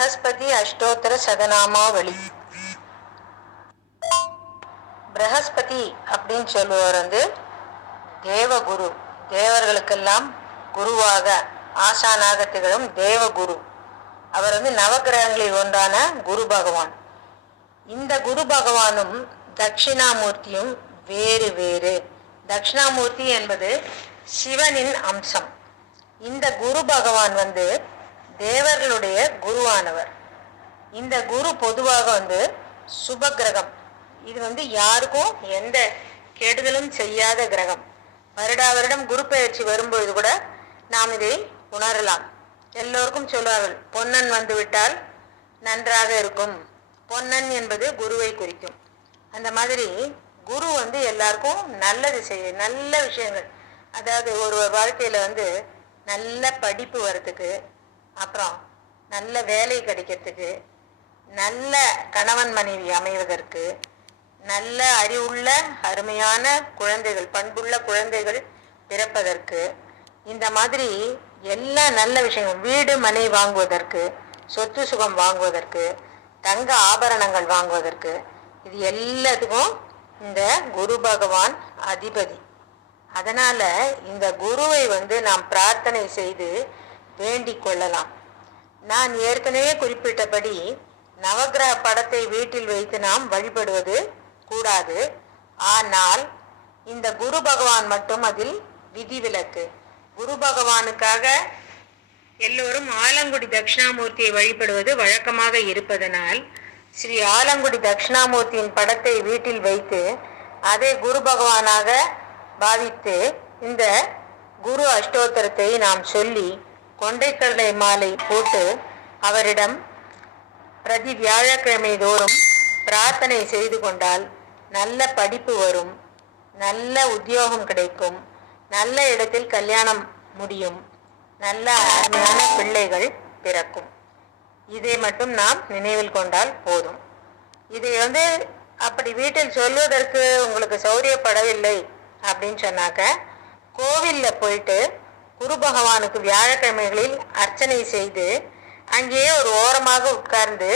பிரகஸ்பதி அஷ்டோத்தர சதநாமாவளி பிரகஸ்பதி அப்படின்னு சொல்லுவார் வந்து தேவகுரு தேவர்களுக்கெல்லாம் குருவாக ஆசானாக திகழும் தேவகுரு. அவர் வந்து நவகிரகங்களில் ஒன்றான குரு பகவான். இந்த குரு பகவானும் தட்சிணாமூர்த்தியும் வேறு வேறு. தட்சிணாமூர்த்தி என்பது சிவனின் அம்சம். இந்த குரு பகவான் வந்து தேவர்களுடைய குருவானவர். இந்த குரு பொதுவாக வந்து சுப கிரகம் இது வந்து யாருக்கும் எந்த கெடுதலும் செய்யாத கிரகம். வருடா வருடம் குரு பெயர்ச்சி வரும்பொழுது கூட நாம் இதை உணரலாம். எல்லோருக்கும் சொல்வார்கள் பொன்னன் வந்து விட்டால் நன்றாக இருக்கும். பொன்னன் என்பது குருவை குறிக்கும். அந்த மாதிரி குரு வந்து எல்லாருக்கும் நல்லது செய்ய நல்ல விஷயங்கள். அதாவது ஒரு வாழ்க்கையில் வந்து நல்ல படிப்பு வர்றதுக்கு அப்புறம் நல்ல வேலை கிடைக்கிறதுக்கு நல்ல கணவன் மனைவி அமைவதற்கு நல்ல அறிவுள்ள அருமையான குழந்தைகள் பண்புள்ள குழந்தைகள் பிறப்பதற்கு இந்த மாதிரி எல்லா நல்ல விஷயங்கள் வீடு மனை வாங்குவதற்கு சொத்து சுகம் வாங்குவதற்கு தங்க ஆபரணங்கள் வாங்குவதற்கு இது எல்லாத்துக்கும் இந்த குரு பகவான் அதிபதி. அதனால இந்த குருவை வந்து நாம் பிரார்த்தனை செய்து வேண்டிக் கொள்ளலாம். நான் ஏற்கனவே குறிப்பிட்டபடி நவக்கிரக படத்தை வீட்டில் வைத்து நாம் வழிபடுவது கூடாது. ஆனால் இந்த குரு பகவான் மட்டும் அதில் விதிவிலக்கு குரு பகவானுக்காக எல்லோரும் ஆலங்குடி தட்சிணாமூர்த்தியை வழிபடுவது வழக்கமாக இருப்பதனால் ஸ்ரீ ஆலங்குடி தட்சிணாமூர்த்தியின் படத்தை வீட்டில் வைத்து அதை குரு பகவானாக பாவித்து இந்த குரு அஷ்டோத்தரத்தை நாம் சொல்லி கொண்டைக்கடலை மாலை போட்டு அவரிடம் பிரதி வியாழக்கிழமை தோறும் பிரார்த்தனை செய்து கொண்டால் நல்ல படிப்பு வரும் நல்ல உத்தியோகம் கிடைக்கும் நல்ல இடத்தில் கல்யாணம் முடியும் நல்ல அருமையான பிள்ளைகள் பிறக்கும். இதை மட்டும் நாம் நினைவில் கொண்டால் போதும். இதை வந்து அப்படி வீட்டில் சொல்வதற்கு உங்களுக்கு சௌரியப்படவில்லை அப்படின்னு சொன்னாக்க கோவிலில் போயிட்டு குரு பகவானுக்கு வியாழக்கிழமைகளில் அர்ச்சனை செய்து அங்கேயே ஒரு ஓரமாக உட்கார்ந்து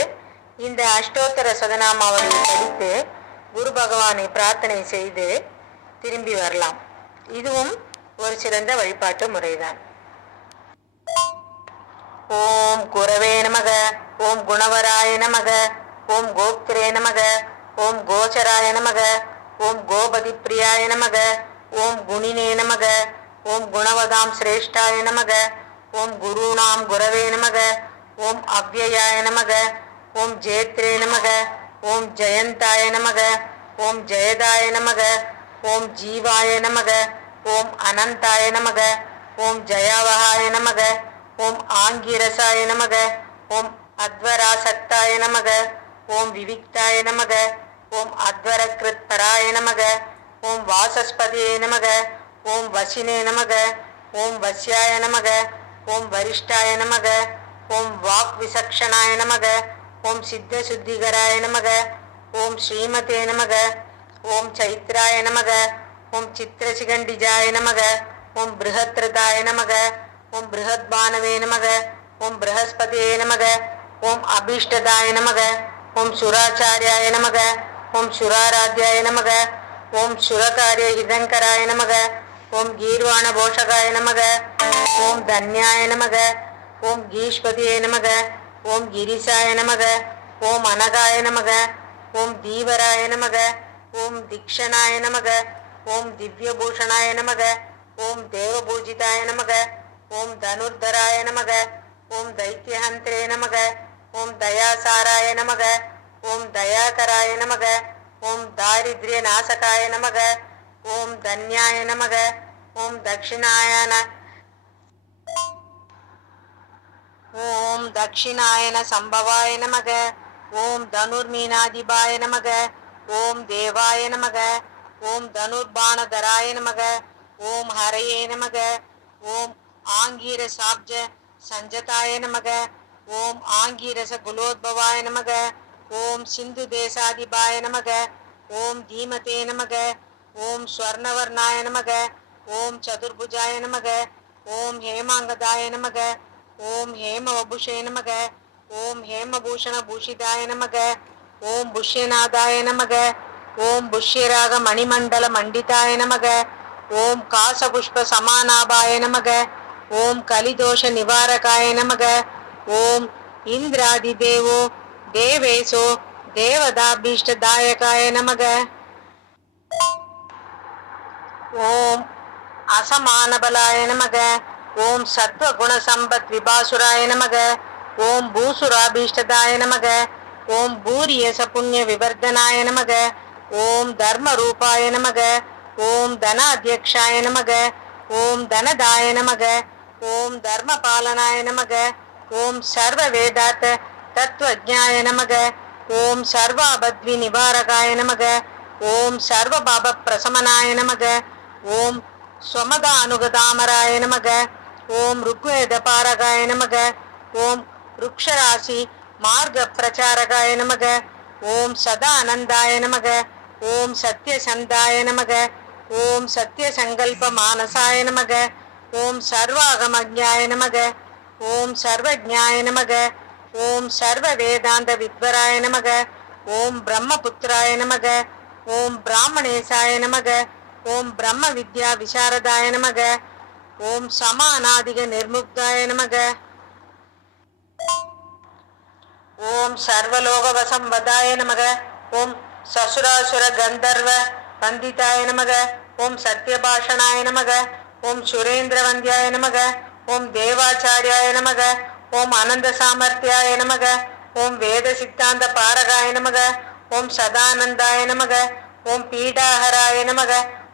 இந்த அஷ்டோத்தர சதநாமாவளியை படித்து குரு பகவானை பிரார்த்தனை செய்து திரும்பி வரலாம். இதுவும் ஒரு சிறந்த வழிபாட்டு முறைதான். ஓம் குரவே நமக ஓம் குணவராய நமக ஓம் கோப்திரே நமக ஓம் கோச்சராய நமக ஓம் கோபதி பிரியாய நமக ஓம் குணினே நமக ஓம் குணவதாம் சிரேஷ்டாய நமக ஓம் குருணாம் குரவே நமக ஓம் அவ்வயாய நமக ஓம் ஜேத்ரே நமக ஓம் ஜெயந்தாய நமக ஓம் ஜெயதாய நமக ஓம் ஜீவாய நமக ஓம் அனந்தாய நமக ஓம் ஜயாவகாய நமக ஓம் ஆங்கிரசாய நமக ஓம் அத்வராசக்தாய நமக ஓம் விவிக்தாய நமக ஓம் அத்வரகிருத்பராய நமக ஓம் வாசஸ்பதியே நமக ஓம் வசினே நமக ஓம் வசியாய நமக ஓம் வரிஷ்டாய நமக ஓம் வாக் விசக்ஷனாய நமக ஓம் சித்த சுத்திகராய நமக ஓம் ஸ்ரீமதே நமக ஓம் சைத்ராய நமக ஓம் சித்திரசிகண்டிஜாய நமக ஓம் பிருஹத்ரதாய நமக ஓம் பிருஹத்பானவே நமக ஓம் பிரகஸ்பதியே நமக ஓம் அபீஷ்டதாய நமக ஓம் சுராச்சாரியாய நமக ஓம் சுராராத்யாய நமக ஓம் சுரகாரிய இதங்கராய நமக ஓம் கீர்வாண போஷகாய நமக ஓம் தன்யாய நமக ஓம் கீஷ்பதியே நமக ஓம் கிரிசாய நமக ஓம் அனகாய நமக ஓம் தீவராய நமக ஓம் திக்ஷனாய நமக ஓம் திவ்யபூஷணாய நமக ஓம் தேவபூஜிதாய நமக ஓம் தனுர்தராய நமக ஓம் தைத்தியஹந்திரே நமக ஓம் தயாசாராய நமக ஓம் தயாகராய நமக ஓம் தாரித்ரிய நாசகாய நமக ஓம் தன்யாய நமக ஓம் தட்சிணாயன ஓம் தட்சிணாயன சம்பவாய நமக ஓம் தனுர்மீனாதிபாய நமக ஓம் தேவாய நமக ஓம் தனுர்பானதராய நமக ஓம் ஹரையே நமக ஓம் ஆங்கீர சாப்ஜ சஞ்சதாய நமக ஓம் ஆங்கீரச குலோத்பவாய நமக ஓம் சிந்து தேசாதிபாய நமக ஓம் தீமதே நமக ஓம் ஸ்வர்ணவர்ணாய நமக ஓம் சதுர்புஜாய நமக ஓம் ஹேமாங்கதாய நமக ஓம் ஹேம வபுஷே நமக ஓம் ஹேமபூஷண பூஷிதாய நமக ஓம் புஷ்யநாதாய நமக ஓம் புஷ்யராக மணிமண்டல மண்டிதாய நமக ஓம் காசபுஷ்ப சமானாபாய நமக ஓம் கலிதோஷ நிவாரகாய நமக ஓம் இந்திராதி தேவோ தேவேசோ தேவதாபீஷ்டதாயகாய நமக. ஓம் அசமானபலாய நமக ஓம் சத்வ குண சம்பத் விபாசுராய நமக ஓம் பூசுராபீஷ்டதாய நமக ஓம் பூரியச புண்ணிய விவர்தனாய நமக ஓம் தர்ம ரூபாய நமக ஓம் தனாத்தியக்ஷாய நமக ஓம் தனதாய நமக ஓம் தர்ம பாலனாய நமக ஓம் சர்வ வேதாத்த தத்துவஜாய நமக ஓம் சர்வாபத்வி நிவாரகாய நமக ஓம் சர்வபாப பிரசமனாய நமக ஓம் ஸ்வமதானுகதாமராய நமக ஓம் ருக்வேத பாரகாய நமக ஓம் ருக்ஷராசி மார்க பிரச்சாரகாய நமக ஓம் சதானந்தாய நமக ஓம் சத்யசந்தாய நமக ஓம் சத்யசங்கல்ப மானசாய நமக ஓம் சர்வாகமஜாய நமக ஓம் சர்வஜாய நமக ஓம் சர்வ வேதாந்த வித்வராய நமக ஓம் பிரம்மபுத்திராய நமக ஓம் பிராமணேசாய நமக ஓம் பிரம்ம வித்யா விசாரதாய நமக ஓம் சமானாதிக நிர்முக்தாய நமக ஓம் சர்வலோகவசம் வதாய நமக ஓம் சசுராசுர கந்தர்வ வந்திதாய நமக ஓம் சத்யபாஷணாய நமக ஓம் சுரேந்திர வந்தியாய நமக ஓம் தேவாச்சாரியாய நமக ஓம் அனந்த சாமர்த்தியாய நமக ஓம் வேத சித்தாந்த பாரகாய நமக ஓம் சதானந்தாய நமக ஓம் பீடாஹராய நமக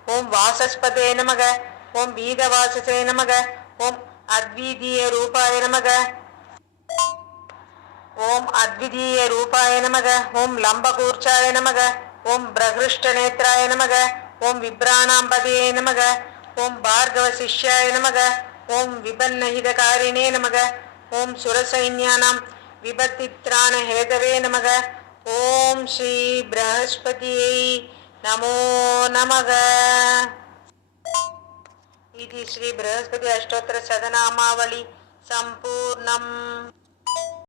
ஓம் வாசஸ்பதே நமக ஓம் வீதவாசசே நமக ஓம் அத்விதீய ரூபாய நமக ஓம் அத்விதீய ரூபாய நமக ஓம் லம்பகூர்ச்சாய நமக ஓம் பிரகிருஷ்ட நேத்ராய நமக ஓம் விப்ராணாம்பதியே நமக ஓம் பார்கவ சிஷ்யாய நமக ஓம் விபன்னஹிதகாரிணே நமக ஓம் சுரசைன்யானாம் விபத்தித்ராண ஹேதவே நமக ஓம் ஸ்ரீ பிரகஸ்பதியை नमो नमः इति श्री बृहस्पति अष्टोत्तर शतनामावली सम्पूर्णम्